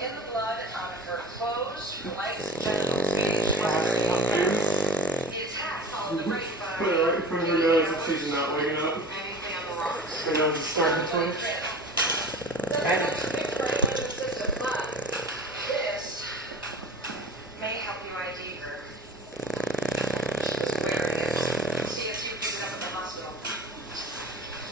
in the blood on her clothes, legs, genitals, gaze, the attack followed the rape by Put it right in front of her nose if she's not waking up. anything on the rocks. Her nose is starting to twitch.